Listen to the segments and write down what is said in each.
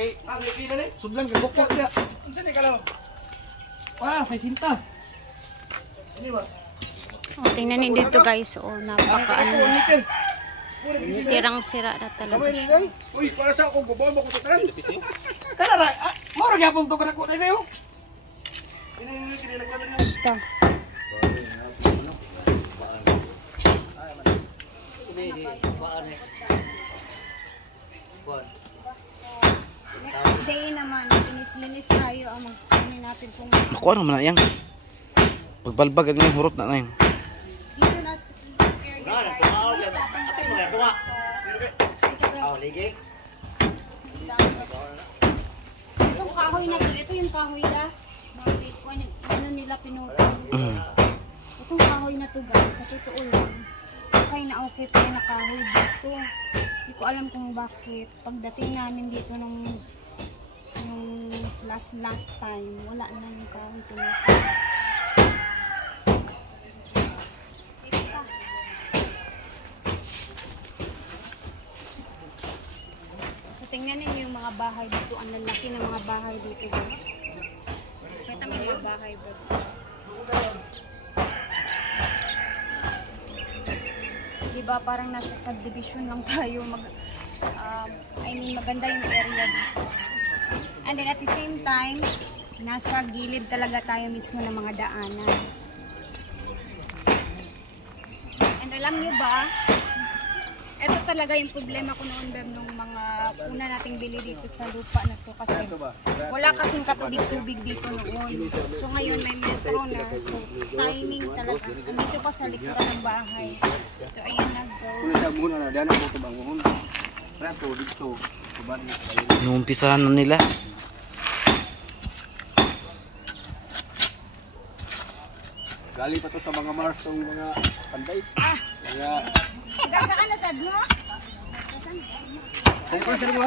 kay sudlan kay bukok dia. Unsa ni kalaw? Wala sa sinta. Ini ba? Oh, tingnan niyo dito guys. Oh, napaka ano. Sirang-sira na talaga. Uy, para sa ako gubaw mo ko tutan. Kana ra, mo ra gyapon to kana ko dai yo. Ini Ito. Day naman, linis tayo ang magkunin natin kung Ako ano man na yan. Pagbalbag ang hurot na yan. dito na sa area guys. Itong kahoy na to, ito yung kahoy na. Ano nila pinutang. Itong kahoy na to guys, sa totoo lang. Okay na okay pa yung kahoy dito. Hindi ko alam kung bakit. Pagdating namin dito nung last time, wala na yung kahoy pinutang. So tingnan niyo yung mga bahay dito. Ang lalaki ng mga bahay dito guys. Kita mo yung mga bahay ba? Diba parang nasa subdivision lang tayo. Maganda yung area dito. And then at the same time, nasa gilid talaga tayo mismo ng mga daanan. And alam niyo ba, ito talaga yung problema ko noon nung mga una nating bili dito sa lupa na to kasi wala kasing katubig-tubig dito noon. So ngayon may metro na. So timing talaga. Andito pa sa likuran ng bahay. So ayun na go. Numpisahan na nila. Gali pa to sa mga Mars tong mga panday. Mga Saan na sad mo? Saan ko sir mo?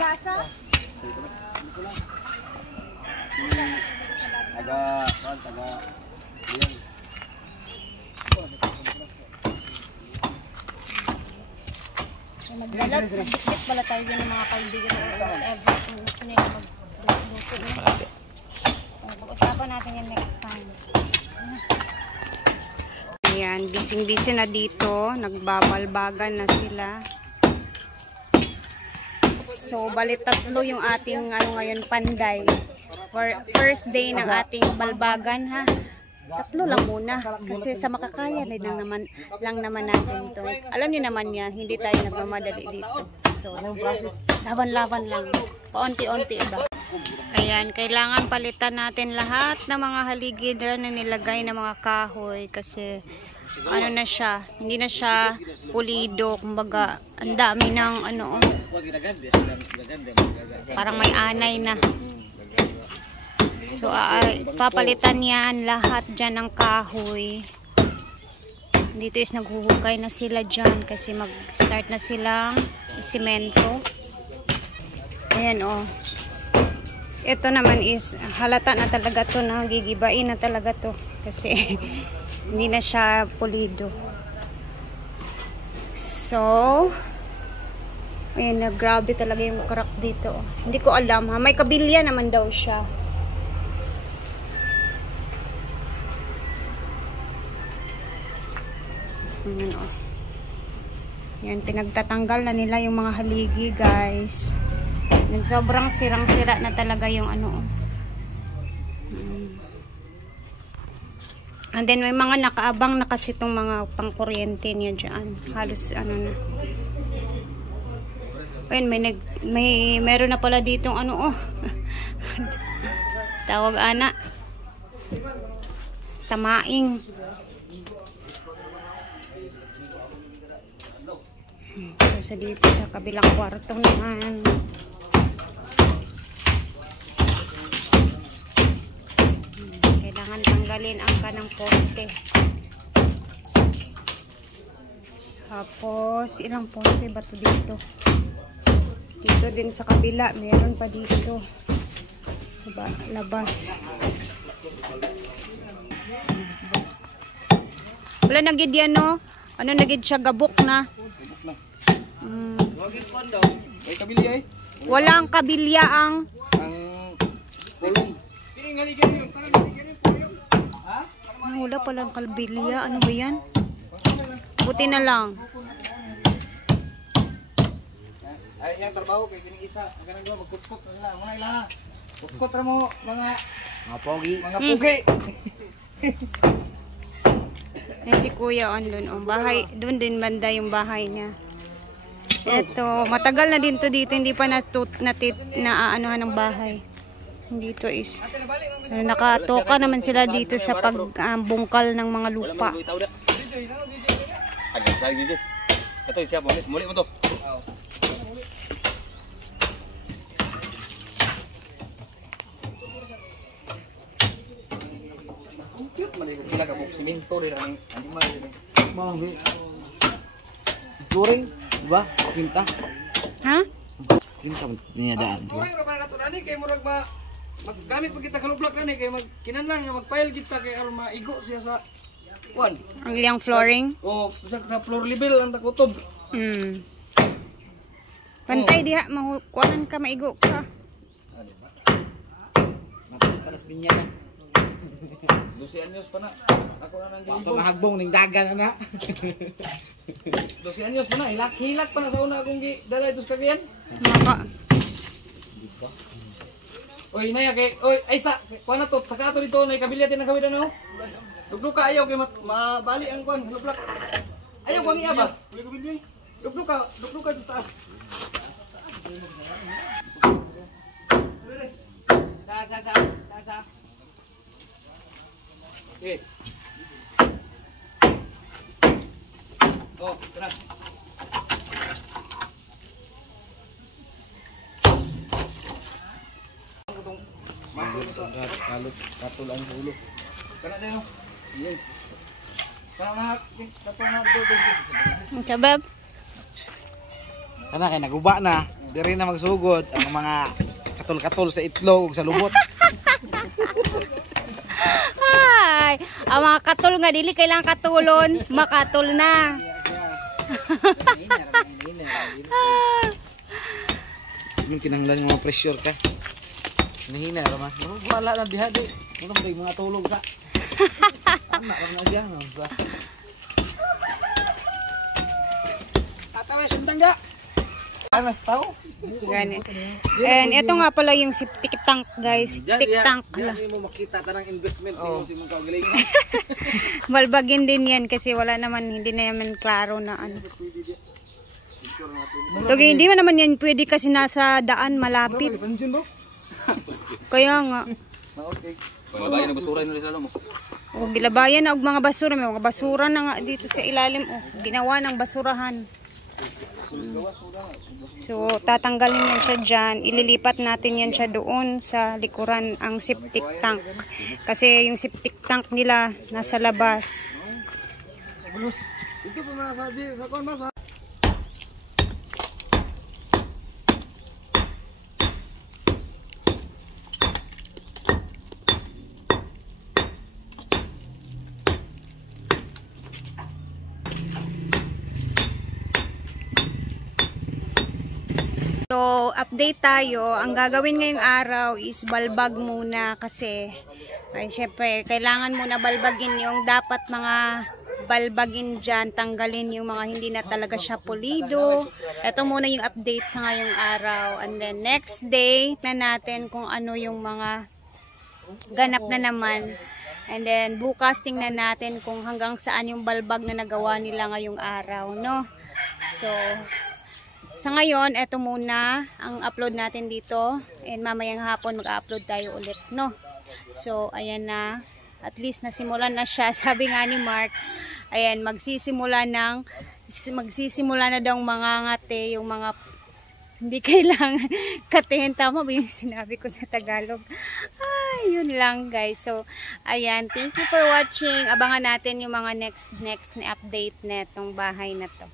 Taga yan. Magdalat, bit pala tayo din ng mga kaibigan or whatever kung gusto nila magluto. Pag-usapan natin yan next time. Ayan, busy na dito. Nagbabalbagan na sila. So, bali tatlo yung ating ngayon panday. First day ng ating balbagan ha. Tatlo lang muna. Kasi sa makakaya lang naman natin to. Alam niyo naman yan, hindi tayo nagmamadali dito. So, laban-laban lang. Paunti-unti ba? Ayan, kailangan palitan natin lahat ng mga haligi na nilagay ng mga kahoy kasi ano na siya, hindi na siya pulido, kumbaga ang dami ng ano, parang may anay na. So papalitan yan lahat dyan ng kahoy. Dito is naghuhukay na sila dyan kasi mag-start na silang isimento. Ayan o. Ito naman is halata na talaga to, nagigibain na talaga to kasi hindi na siya pulido. So ayan na, grabe talaga yung crack dito. Hindi ko alam ha, may kabilya naman daw siya. Ayan o. Yan, pinagtatanggal na nila yung mga haligi guys. Sobrang sirang-sira na talaga yung ano. And then may mga nakaabang na kasi itong mga pangkuryente niya dyan. Halos ano na. Ayun, meron na pala ditong ano oh. Tawag ana. Tamaing. So dito sa kabilang kwarto naman. Kailangan tanggalin ang kanang poste. Tapos ilang poste ba ito dito? Dito din sa kabila, meron pa dito sa labas. Wala nagid yan no? Ano nagid siya, gabok na? May kabilya eh? Walang kabilya ang galigay yung tara galigay yung. Ha? Wala palang kalbilya. Ano ba yan? Buti na lang. Ay, yung trabaho kay kining isa. Ang ganang gawa magkutkot na muna ila. Kutkot ra mo mga pogi. mga pugi. Yan si Kuya on dun. Ang bahay, dun din banda yung bahay niya. Eto, matagal na din to dito. Hindi pa naaanuhan ng bahay. Dito is nakatoka naman sila dito sa pagbungkal ng mga lupa. Ito siya, muli mo to. Maligog sila ka simento rin ang Mga Turing, diba? Kinta. Ha? Kinta niya daan, diba? Turing ra ba katulani kay murag maggamit pag kita kalublak na ni kay kinahanglan nga magpile kita kay aron maigo siya sa kuan. Ang iyang flooring? O sa floor level ang takutob. Pantay diha, mahukuanan ka, maigo ka. Matalas binya na. 12 anyos pa na. Ako na nang gibon. Pamahagbong ning dagan na. 12 anyos pa na. Hilak pa na sa una akong dala ito sa kagyan. Maka. Oy, naya kay ay kuan na to. Saka to dito na kabilya tin gawid ano. Dugduka ayaw kay mabali ang kuan, lublak. Ayaw ko niya ba? Dugduka sa taas. Sa. Okay. Oh, tara. Katulan sa ulo. Kana na no. Yes. Kana na do. Ang sabab. Kana kay naguba na. Diri na magsugod ang mga katul-katul sa itlog ug sa lubot. Ay, ang mga katul nga dili kailangan katulon, makatul na. Yung kinahanglan nga pressure ka. Nahina ra man. Wala na diha di. Ano ba mga tulog sa. Anak ra na diha no. Atawe sundang ga. Anas tao. Gani. And ito nga pala yung septic tank, guys. Septic tank. Diyan mo makita tanang investment mo si mong kaugalingon. Balbagin din yan kasi wala naman, hindi na naman klaro na ano. Lagi, hindi naman yan pwede kasi nasa daan malapit. Kaya nga. Okay. Babayan na basura ni lalo mo. O, gilabayan na og mga basura. May mga basura na nga dito sa ilalim. O, ginawa ng basurahan. So, tatanggalin yan siya dyan. Ililipat natin yan siya doon sa likuran, ang septic tank. Kasi yung septic tank nila nasa labas. Ito pa mga sa kuan ba sa So, update tayo. Ang gagawin ngayong araw is balbag muna kasi ay syempre, kailangan muna balbagin yung dapat mga balbagin dyan, tanggalin yung mga hindi na talaga siya pulido. Ito muna yung update sa ngayong araw. And then next day na natin kung ano yung mga ganap na naman. And then bukas tingnan natin kung hanggang saan yung balbag na nagawa nila ngayong araw, no? So, sa ngayon, eto muna ang upload natin dito. And mamayang hapon mag-upload tayo ulit, no? So, ayan na. At least nasimulan na siya. Sabi nga ni Mark, ayan, magsisimula na daw mga ngate, yung mga hindi kailangan katihin. Tama ba yung sinabi ko sa Tagalog? Ay, yun lang guys. So, ayan, thank you for watching. Abangan natin yung mga next na update na itong bahay na to.